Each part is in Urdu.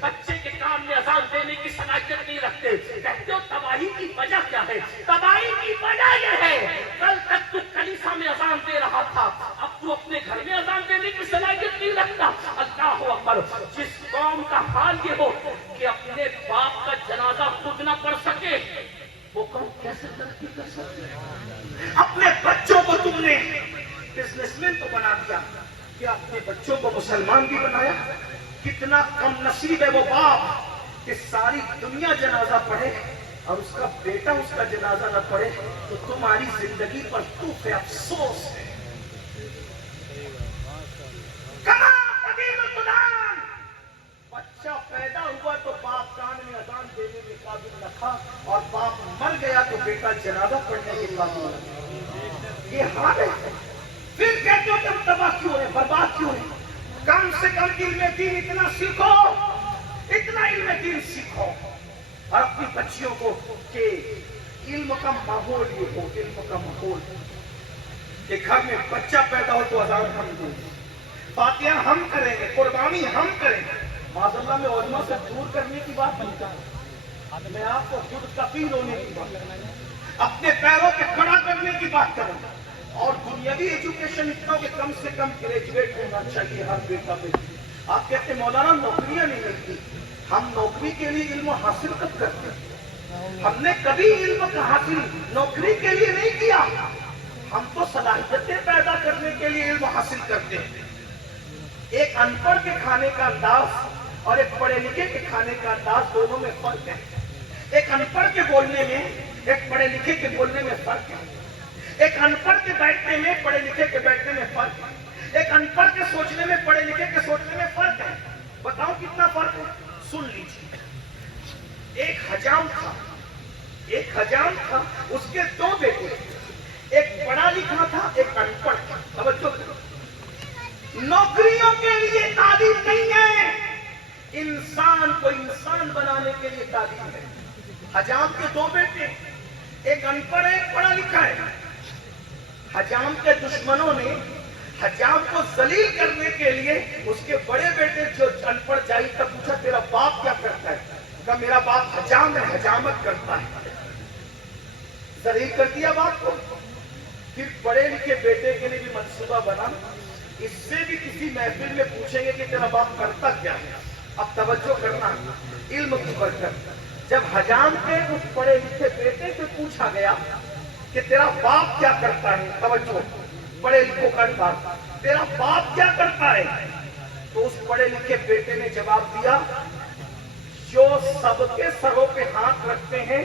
بچے کے کام میں اذان دینے کی صلاحیت نہیں رکھتے. کہتے ہو تباہی کی وجہ کیا ہے؟ تباہی کی وجہ یہ ہے کل تک تو کلیسا میں اذان دے رہا تھا, اب تو اپنے گھر میں اذان دینے کی صلاحیت نہیں رکھتا. اللہ اکبر. جس قوم کا حال یہ ہو کہ اپنے باپ کا جنازہ خود نہ پڑھ سکے, وہ قوم کیسے ترقی کر سکتی ہے؟ اپنے بچوں کو تم نے بزنس مین تو بنا دیا, کیا اپنے بچوں کو مسلمان بھی بنایا؟ کتنا کم نصیب ہے وہ باپ کہ ساری دنیا جنازہ پڑھے اور اس کا بیٹا اس کا جنازہ نہ پڑھے, تو تمہاری زندگی پر توف افسوس ہے. بچہ پیدا ہوا تو باپ کان میں اذان دینے کے قابل نہ تھا, اور باپ مر گیا تو بیٹا جنازہ پڑھنے کے قابل نہ تھا. یہ حال ہے. پھر کہتے ہو تم تباہ کیوں ہے, برباد کیوں ہے؟ کم سے کم علم دین اتنا سیکھو, اتنا علم دین سیکھو, اور اپنی بچیوں کو کہ علم کا ماحول یہ ہو, علم کا ماحول کہ گھر میں بچہ پیدا ہو تو اذان ہم دیں گے, فاتحہ ہم کریں گے, قربانی ہم کریں گے. معاذ اللہ میں علماء سے دور کرنے کی بات نہیں کر رہا, میں آپ کو خود کفیل ہونے کی بات کر رہا ہوں, اپنے پیروں پہ کھڑا کرنے کی بات کر رہا ہوں. اور دنیاوی ایجوکیشن اتنا کہ کم سے کم گریجویٹ ہونا چاہیے ہر بیٹا بیٹی. آپ کہتے ہیں مولانا نوکریاں نہیں ملتی, ہم نوکری کے لیے علم حاصل کب کرتے ہیں؟ ہم نے کبھی علم کا حاصل نوکری کے لیے نہیں کیا, ہم تو صلاحیتیں پیدا کرنے کے لیے علم حاصل کرتے ہیں. ایک ان پڑھ کے کھانے کا انداز اور ایک پڑھے لکھے کے کھانے کا انداز, دونوں میں فرق ہے. ایک ان پڑھ کے بولنے میں, ایک پڑھے لکھے کے بولنے میں فرق ہے. ایک ان پڑھ کے بیٹھنے میں, پڑھے لکھے کے بیٹھنے میں فرق ہے. ایک ان پڑھ کے سوچنے میں, پڑھے لکھے کے سوچنے میں فرق ہے. بتاؤ کتنا فرق ہے؟ سن لیجیے. ایک حجام تھا, اس کے دو بیٹے, ایک پڑھا لکھا تھا, ایک ان پڑھ تھا. توجہ کرو, نوکریوں کے لیے تعلیم نہیں ہے, انسان کو انسان بنانے کے لیے تعلیم ہے. حجام کے دو بیٹے, ایک ان پڑھ ہے, ایک پڑھا لکھا ہے. حجام کے دشمنوں نے حجام کو ذلیل کرنے کے لیے اس کے بڑے بیٹے جو ان پڑھ جاہل کا پوچھا تیرا باپ کیا کرتا ہے؟ کہا میرا باپ حجام ہے, حجامت کرتا ہے. ذلیل کر دیا باپ کو. پھر پڑھے لکھے بیٹے کے لیے بھی منصوبہ بنا, اس سے بھی کسی محفل میں پوچھیں گے کہ تیرا باپ کرتا کیا ہے. اب توجہ کرنا, علم کی برکت. جب حجام کے اس پڑھے لکھے بیٹے سے پوچھا گیا کہ تیرا باپ کیا کرتا ہے, توجہ, پڑھے لکھوں کا بات, تیرا باپ کیا کرتا ہے, تو اس پڑھے لکھے بیٹے نے جواب دیا, جو سب کے سروں پہ ہاتھ رکھتے ہیں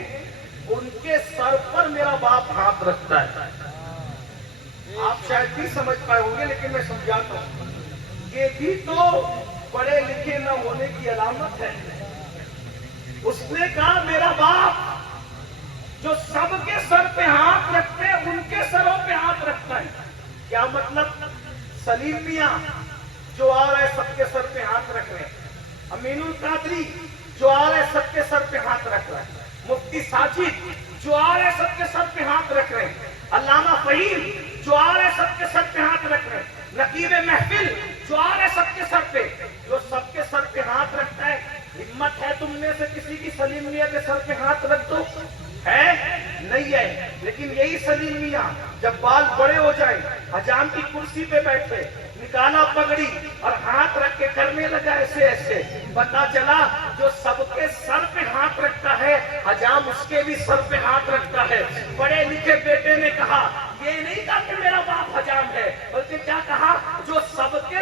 ان کے سر پر میرا باپ ہاتھ رکھتا ہے. آپ شاید بھی سمجھ پائے ہوں گے, لیکن میں سمجھاتا ہوں. یہ بھی تو پڑھے لکھے نہ ہونے کی علامت ہے. اس نے کہا میرا باپ جو سب کے سر پہ ہاتھ رکھتے ہیں ان کے سروں پہ ہاتھ رکھتا ہے. کیا مطلب؟ سلیم میاں جو آ رہے سب کے سر پہ ہاتھ رکھ رہے ہیں, امین القادری جو آ رہے سب کے سر پہ ہاتھ رکھ رہے ہیں, مفتی ساجد جو آ رہے سب کے سر پہ ہاتھ رکھ رہے ہیں, علامہ فہیم جو آ رہے سب کے سر پہ ہاتھ رکھ رہے ہیں, نقیب محفل جو آ رہے سب کے سر پہ, جو سب کے سر پہ ہاتھ رکھتا ہے. ہمت ہے تم میں سے کسی کی سلیم میاں کے سر پہ ہاتھ رکھ دو؟ ہے نہیں ہے. لیکن یہی سلیم میاں جب بال بڑے ہو جائیں, حجام کی کرسی پہ بیٹھے, نکالا پگڑی اور ہاتھ رکھ کے کرنے لگا ایسے ایسے, پتا چلا جو سب کے سر پہ ہاتھ رکھتا ہے حجام اس کے بھی سر پہ ہاتھ رکھتا ہے. پڑھے لکھے بیٹے نے کہا, یہ نہیں کہا کہ میرا باپ حجام ہے, بلکہ کیا کہا, جو سب کے